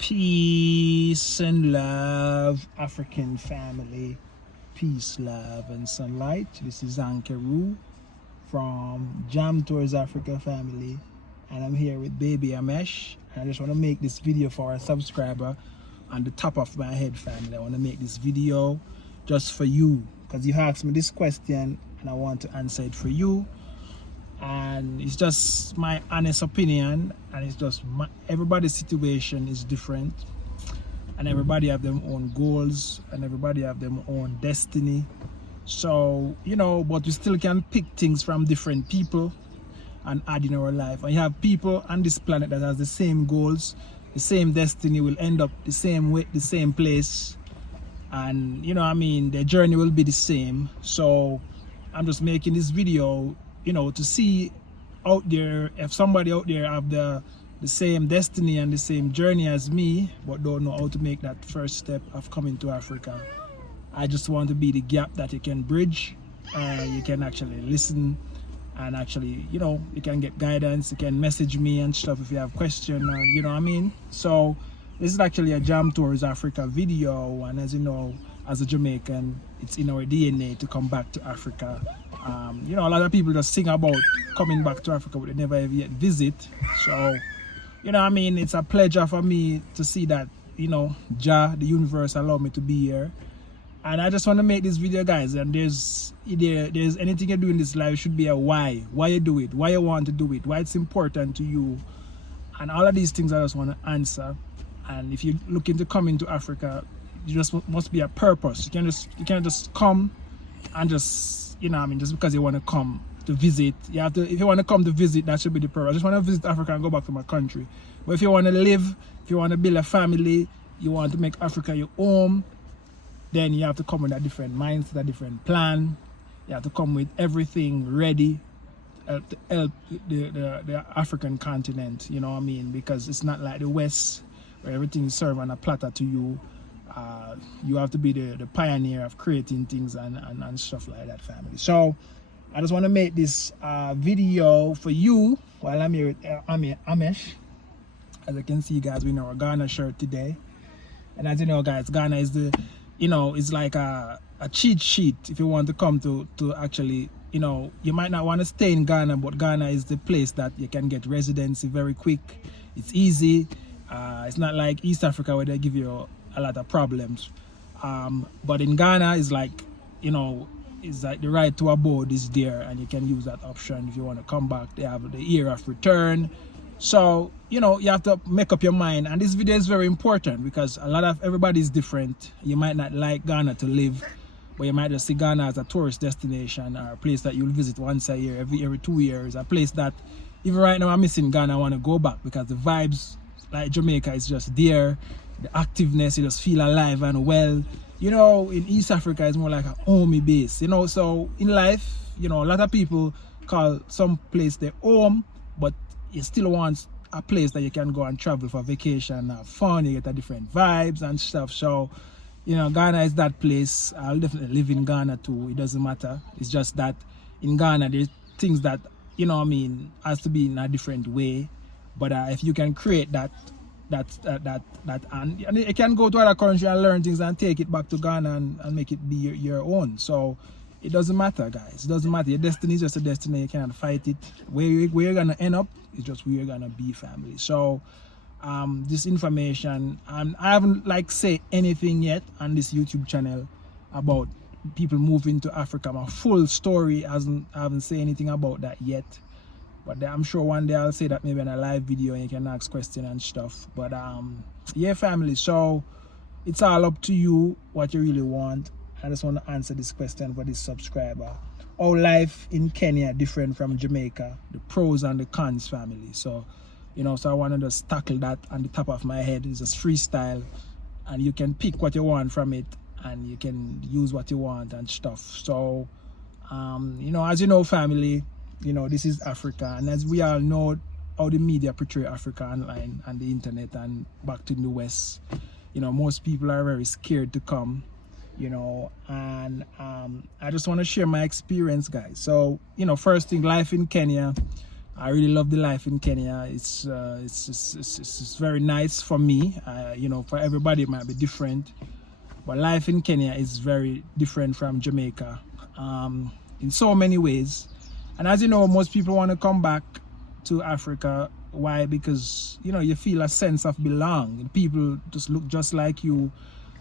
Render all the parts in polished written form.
Peace and love, African family. Peace, love, and sunlight. This is Ankeru from Jam Tours Africa family, and I'm here with baby Amesh. And I just want to make this video for a subscriber on the top of my head family. I want to make this video just for you because you asked me this question and I want to answer it for you. And it's just my honest opinion, and it's just everybody's situation is different, and everybody have their own goals, and everybody have their own destiny. So but we still can pick things from different people and add in our life. And you have people on this planet that has the same goals, the same destiny, will end up the same way, the same place, and their journey will be the same. So I'm just making this video to see out there if somebody out there have the same destiny and the same journey as me, but don't know how to make that first step of coming to Africa. I just want to be the gap that you can bridge. You can actually listen, and actually you can get guidance. You can message me and stuff if you have questions, or so this is actually a Jam Tours Africa video, and as you know, as a Jamaican, it's in our DNA to come back to Africa. A lot of people just sing about coming back to Africa, but they never have yet visit. So, it's a pleasure for me to see that, Jah, the universe, allowed me to be here. And I just want to make this video, guys. And there's anything you do in this life, should be a why you do it, why you want to do it, why it's important to you, and all of these things I just want to answer. And if you're looking to come into Africa, you just must be a purpose. You can't just come and just just because you want to come to visit. You have to, if you want to come to visit, that should be the purpose. I just want to visit Africa and go back to my country. But if you want to live, if you want to build a family, you want to make Africa your home, then you have to come with a different mindset, a different plan. You have to come with everything ready to help the African continent, because it's not like the West where everything is served on a platter to you. You have to be the pioneer of creating things and stuff like that, family. So I just want to make this video for you while I'm here with Amesh. As you can see, guys, we know our Ghana shirt today, and as you know, guys, Ghana is it's like a cheat sheet if you want to come to actually, you might not want to stay in Ghana, but Ghana is the place that you can get residency very quick. It's easy. It's not like East Africa where they give you a lot of problems, but in Ghana it's like it's like the right to abode is there, and you can use that option if you want to come back. They have the year of return, so you have to make up your mind. And this video is very important because everybody is different. You might not like Ghana to live, but you might just see Ghana as a tourist destination, or a place that you'll visit once a year, every 2 years, a place that even right now I'm missing Ghana. I want to go back because the vibes like Jamaica is just there. The activeness, you just feel alive and well. In East Africa, it's more like a homey base. So in life, a lot of people call some place their home, but you still want a place that you can go and travel for vacation, have fun, you get a different vibes and stuff. So, Ghana is that place. I'll definitely live in Ghana too. It doesn't matter. It's just that in Ghana, there's things that, has to be in a different way. But if you can create that and you can go to other countries and learn things and take it back to Ghana and make it be your own. So it doesn't matter, guys. It doesn't matter. Your destiny is just a destiny. You cannot fight it. Where you're gonna end up is just where you're gonna be, family. So this information, and I haven't say anything yet on this YouTube channel about people moving to Africa. My full story I haven't said anything about that yet. But I'm sure one day I'll say that maybe in a live video and you can ask questions and stuff. But yeah, family, so it's all up to you what you really want. I just want to answer this question for this subscriber. How life in Kenya different from Jamaica? The pros and the cons, family. So so I want to just tackle that on the top of my head. It's just freestyle, and you can pick what you want from it, and you can use what you want and stuff. So as you know, family, this is Africa, and as we all know how the media portray Africa online and the internet and back to the West, most people are very scared to come, and I just want to share my experience, guys. So first thing, life in Kenya, I really love the life in Kenya. It's very nice for me. You know, for everybody it might be different, but life in Kenya is very different from Jamaica in so many ways. And as you know, most people want to come back to Africa. Why? Because, you know, you feel a sense of belong. People just look just like you.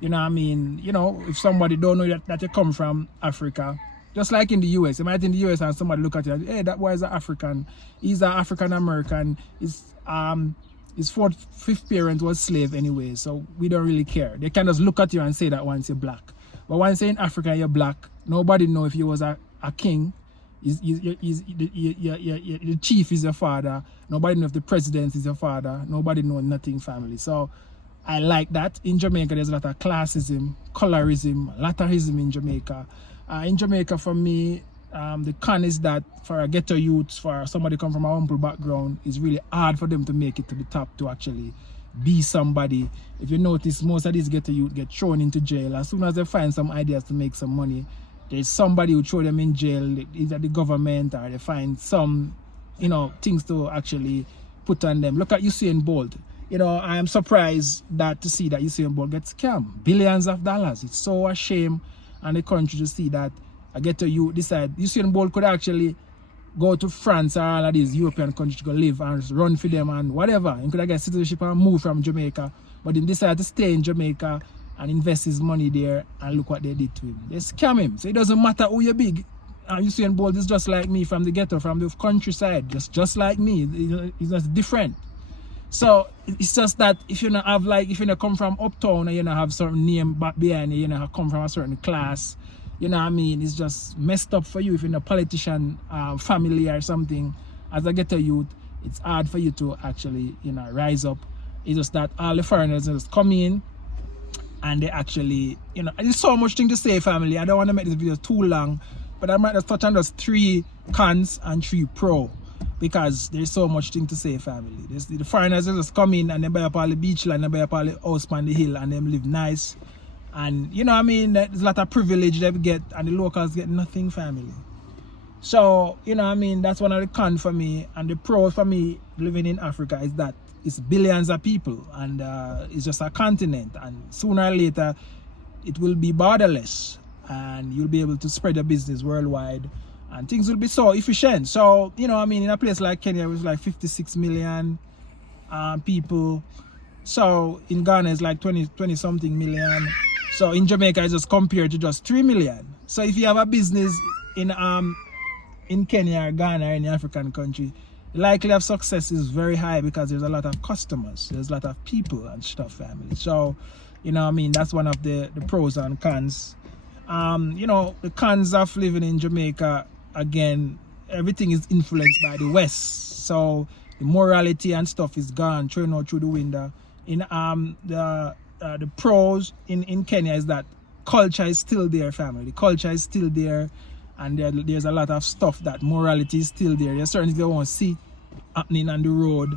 You know what I mean? You know, if somebody don't know that you come from Africa, just like in the US, you might in the US and somebody look at you and hey, that boy is an African. He's an African American. His fifth parent was slave anyway, so we don't really care. They can just look at you and say that once you're black. But once you're in Africa, you're black. Nobody know if you was a king. The chief is your father. Nobody know if the president is your father. Nobody know nothing family. So I like that. In Jamaica, there's a lot of classism, colorism, latarism in Jamaica. In Jamaica, for me, the con is that for a ghetto youth, for somebody come from a humble background, it's really hard for them to make it to the top to actually be somebody. If you notice, most of these ghetto youth get thrown into jail. As soon as they find some ideas to make some money, there's somebody who throw them in jail, either the government or they find some, you know, things to actually put on them. Look at Usain Bolt. You know, I am surprised to see that Usain Bolt gets scammed. Billions of dollars. It's so a shame on the country to see that I get to you decide Usain Bolt could actually go to France or all of these European countries to go live and run for them and whatever. He could have get citizenship and move from Jamaica. But he decided to stay in Jamaica and invest his money there, and look what they did to him. They scam him. So it doesn't matter who you're big. Usain Bolt is just like me from the ghetto, from the countryside. Just like me. It's just different. So it's just that if you not have if you not come from uptown and you not have certain name back behind you not come from a certain class, you know what I mean, it's just messed up for you. If you're a politician family or something, as a ghetto youth, it's hard for you to actually, you know, rise up. It's just that all the foreigners just come in and they actually, you know, there's so much thing to say, family. I don't want to make this video too long, but I might just touch on just 3 cons and 3 pro. Because there's so much thing to say, family. The foreigners just come in and they buy up all the beach land, they buy up all the house on the hill and them live nice. And you know what I mean? There's a lot of privilege they get and the locals get nothing, family. So, you know what I mean? That's one of the cons for me. And the pro for me living in Africa is that it's billions of people and it's just a continent. And sooner or later, it will be borderless. And you'll be able to spread your business worldwide. And things will be so efficient. So, you know, I mean, in a place like Kenya, it was like 56 million people. So in Ghana, it's like 20 something million. So in Jamaica, it's just compared to just 3 million. So if you have a business in Kenya or Ghana or any African country, the likelihood of success is very high because there's a lot of customers, there's a lot of people and stuff, family. So, you know, I mean, that's one of the pros and cons. You know, the cons of living in Jamaica, again, everything is influenced by the West. So the morality and stuff is gone, thrown out through the window. In the pros in Kenya is that culture is still there, family. The culture is still there, and there's a lot of stuff that morality is still there. There's certain things you won't see happening on the road,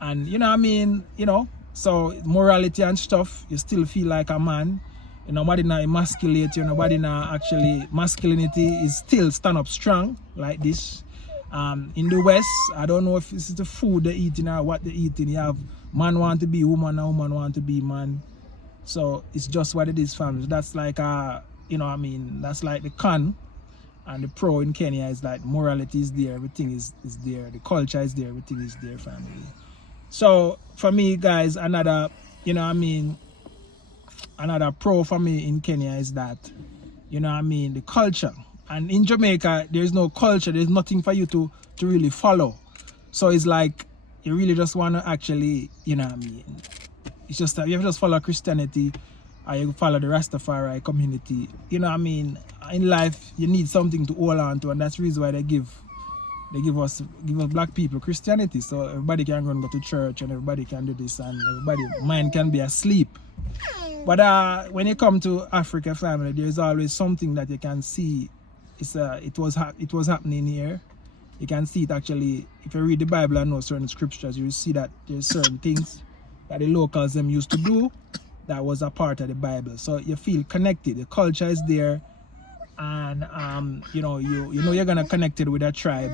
and you know what I mean. You know, so morality and stuff, you still feel like a man. You know, nobody now emasculate you, nobody now actually, masculinity is still stand up strong like this. In the West, I don't know if it's the food they're eating or what they're eating. You have man want to be woman and woman want to be man. So it's just what it is, family. That's like, you know what I mean, that's like the con. And the pro in Kenya is like morality is there, everything is there, the culture is there, everything is there, family. So for me, guys, another, you know what I mean, another pro for me in Kenya is that, you know what I mean, the culture. And in Jamaica, there's no culture, there's nothing for you to really follow. So it's like, you really just want to actually, you know what I mean, it's just that you have to just follow Christianity or you follow the Rastafari community. You know what I mean, in life, you need something to hold on to, and that's the reason why they give us black people Christianity, so everybody can go to church and everybody can do this and everybody mind can be asleep. But when you come to Africa, family, there's always something that you can see. It was happening here. You can see it actually. If you read the Bible and know certain scriptures, you will see that there's certain things that the locals them used to do that was a part of the Bible. So you feel connected. The culture is there, and you know you're gonna connect it with a tribe.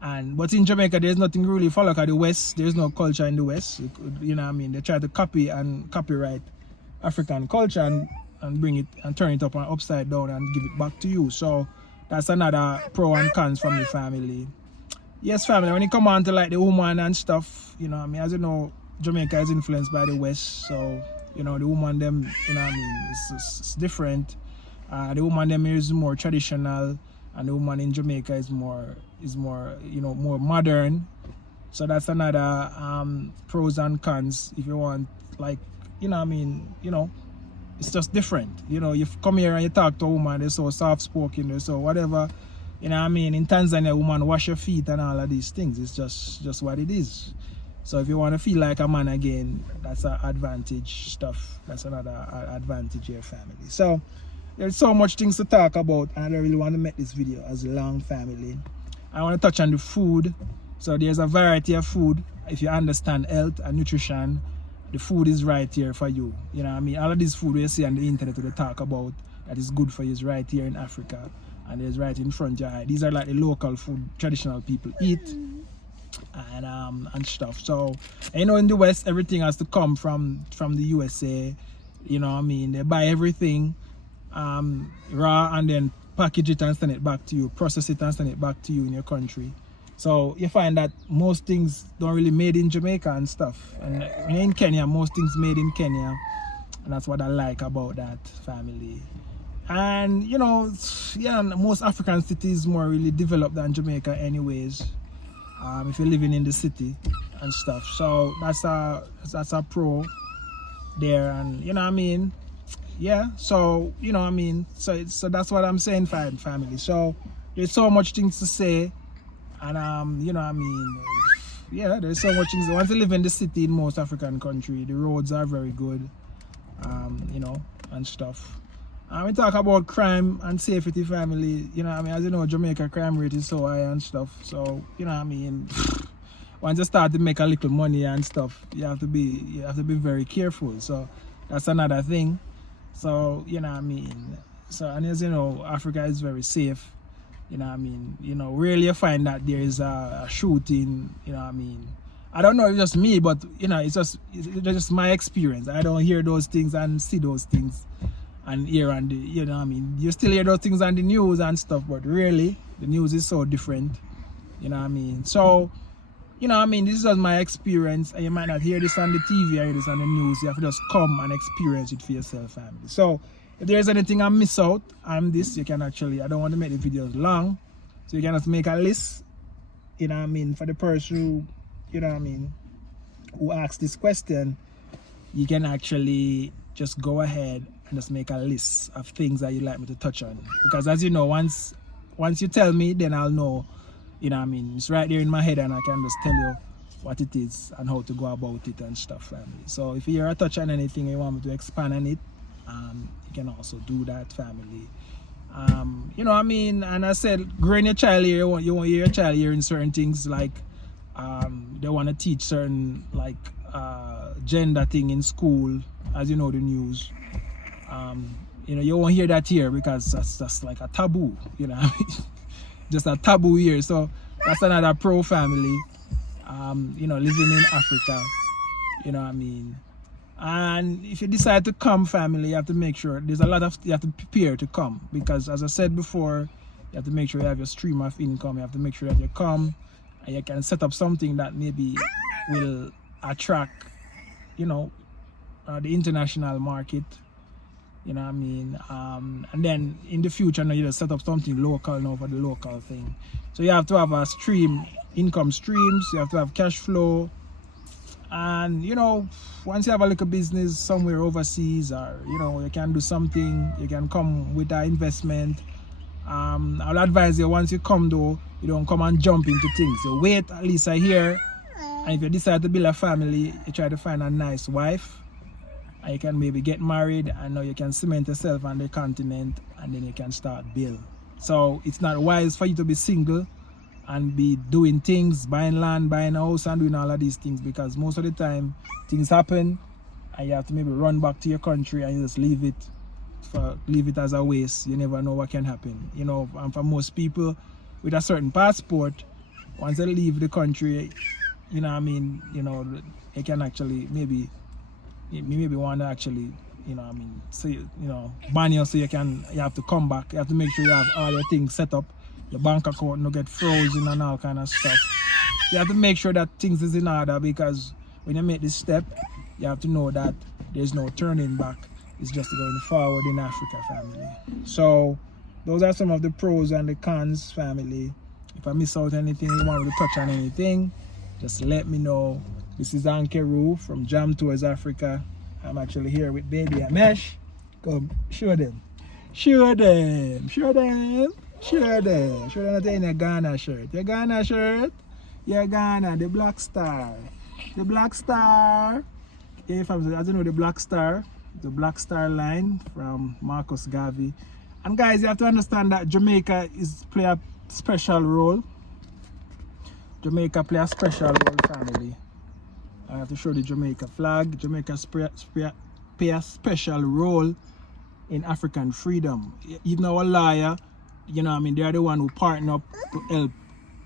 But in Jamaica, there's nothing really follow at the West. There's no culture in the West. You know what I mean? They try to copy and copyright African culture and bring it and turn it upside down and give it back to you. So that's another pro and cons from the family. Yes, family, when it come on to like the woman and stuff, you know what I mean? As you know, Jamaica is influenced by the West. So, you know, the woman them, you know what I mean, it's different. The woman them is more traditional, and the woman in Jamaica is more you know, more modern. So that's another pros and cons if you want, like, you know what I mean, you know, it's just different. You know, you come here and you talk to a woman, they're so soft spoken, they're so whatever, you know what I mean. In Tanzania, a woman wash your feet and all of these things. It's just what it is. So if you want to feel like a man again, that's an advantage stuff. That's another advantage here, family. So there's so much things to talk about, and I don't really want to make this video as a long, family. I want to touch on the food. So there's a variety of food. If you understand health and nutrition, the food is right here for you. You know what I mean? All of this food you see on the internet we talk about that is good for you is right here in Africa, and it's right in front of your eye. These are like the local food traditional people eat and stuff. So, you know, in the West, everything has to come from the USA. You know what I mean? They buy everything raw and then package it and send it back to you, process it and send it back to you in your country. So you find that most things don't really made in Jamaica and stuff. And in Kenya, most things made in Kenya. And that's what I like about that, family. And you know, yeah, most African cities more really developed than Jamaica anyways. If you're living in the city and stuff. So that's a pro there, and you know what I mean? Yeah, so you know what I mean, so that's what I'm saying, family. So there's so much things to say, and you know what I mean, yeah, there's so much things. Once you live in the city in most African country, the roads are very good, you know, and stuff. We talk about crime and safety, family. You know what I mean, as you know, Jamaica crime rate is so high and stuff. So you know what I mean, once you start to make a little money and stuff, you have to be very careful. So that's another thing. So you know what I mean. So, and as you know, Africa is very safe. You know what I mean. You know, rarely you find that there is a shooting. You know what I mean. I don't know if it's just me, but you know, it's just my experience. I don't hear those things and see those things and hear on the, you know what I mean. You still hear those things on the news and stuff, but really the news is so different. You know what I mean. So you know what I mean, this is just my experience, and you might not hear this on the TV or hear this on the news. You have to just come and experience it for yourself, family. So if there's anything I miss out on this, you can actually, I don't want to make the videos long, so you can just make a list, you know what I mean, for the person who, you know what I mean, who asked this question. You can actually just go ahead and just make a list of things that you'd like me to touch on, because as you know, once you tell me, then I'll know. You know what I mean? It's right there in my head, and I can just tell you what it is and how to go about it and stuff, family. So if you're a touch on anything and you want me to expand on it, you can also do that, family. You know what I mean? And I said, growing your child here, you want your child hearing certain things like they want to teach certain like gender thing in school, as you know, the news. You know, you won't hear that here because that's like a taboo, you know what I mean? Just a taboo here. So that's another pro, family. You know, living in Africa, you know what I mean. And if you decide to come, family, you have to make sure you have to prepare to come, because as I said before, you have to make sure you have your stream of income. You have to make sure that you come and you can set up something that maybe will attract, you know, the international market. You know what I mean? And then in the future, now you just set up something local now for the local thing. So you have to have a income streams, you have to have cash flow. And you know, once you have a little business somewhere overseas, or you know, you can do something, you can come with an investment. I'll advise you, once you come though, you don't come and jump into things. You wait at least a year, and if you decide to build a family, you try to find a nice wife. And you can maybe get married, and now you can cement yourself on the continent, and then you can start build. So it's not wise for you to be single and be doing things, buying land, buying a house, and doing all of these things, because most of the time things happen and you have to maybe run back to your country and you just leave it as a waste. You never know what can happen, you know. And for most people with a certain passport, once they leave the country, you know what I mean, you know, they can actually maybe want to actually, you know what I mean, so you know, ban you so you have to come back. You have to make sure you have all your things set up. Your bank account no get frozen and all kind of stuff. You have to make sure that things is in order, because when you make this step, you have to know that there's no turning back. It's just going forward in Africa, family. So those are some of the pros and the cons, family. If I miss out anything, you want me to touch on anything, just let me know. This is Ankeru from Jam Tours Africa. I'm actually here with baby Amesh. Come, show them. Show them. Show them. Show them. Show them that in a Ghana shirt. Your Ghana shirt? Yeah, Ghana, the Black Star. The Black Star. Yeah, if I don't know the Black Star, the Black Star line from Marcus Garvey. And guys, you have to understand that Jamaica play a special role. Jamaica play a special role, family. I have to show the Jamaica flag. Jamaica play a special role in African freedom. Even our lawyer, you know what I mean, they are the one who partner up to help,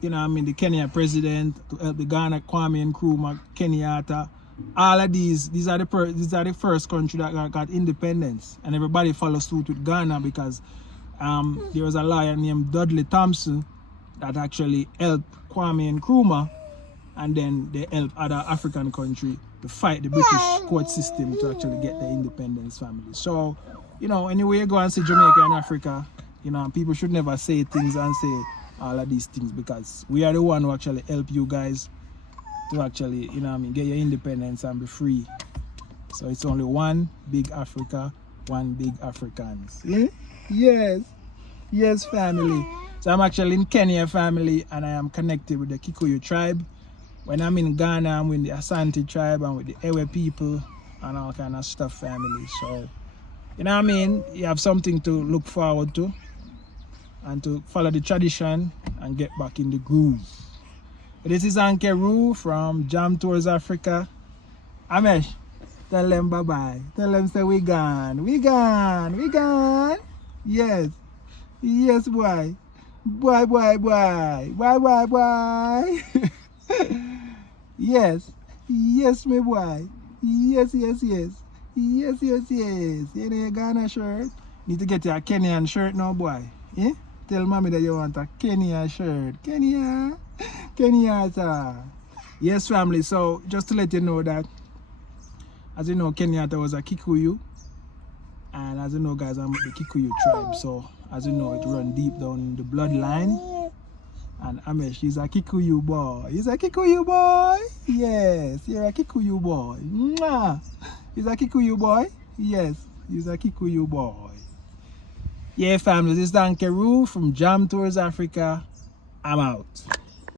you know what I mean, the Kenya president, to help the Ghana Kwame Nkrumah, Kenyatta. All of these are the first country that got independence, and everybody follows suit with Ghana, because there was a lawyer named Dudley Thompson that actually helped Kwame Nkrumah, and then they helped other African countries to fight the British court system to actually get their independence, family. So, you know, anyway you go and say Jamaica and Africa, you know, people should never say things and say all of these things, because we are the one who actually help you guys to actually, you know what I mean, get your independence and be free. So it's only one big Africa, one big Africans. Yeah? Yes. Yes, family. So I'm actually in Kenya, family, and I am connected with the Kikuyu tribe. When I'm in Ghana, I'm with the Asante tribe and with the Ewe people and all kind of stuff, family. So, you know what I mean? You have something to look forward to and to follow the tradition and get back in the groove. This is Ankeru from Jam Tours Africa. Amesh, tell them bye-bye. Tell them say we gone. We gone. We gone. Yes. Yes, boy. Boy, boy, boy. Boy, boy, boy. Yes. Yes, my boy. Yes, yes, yes. Yes, yes, yes. You know your Ghana shirt? Need to get your Kenyan shirt now, boy. Eh? Tell mommy that you want a Kenya shirt. Kenya. Kenyatta. Yes, family. So just to let you know that, as you know, Kenyatta was a Kikuyu, and as you know, guys, I'm with the Kikuyu tribe. So as you know, it runs deep down the bloodline. And Amesh, he's a Kikuyu boy. He's a Kikuyu boy. Yes, you're a Kikuyu boy. Mwah. He's a Kikuyu boy. Yes, he's a Kikuyu boy. Yeah, family. This is Ankeru from Jam Tours Africa. I'm out.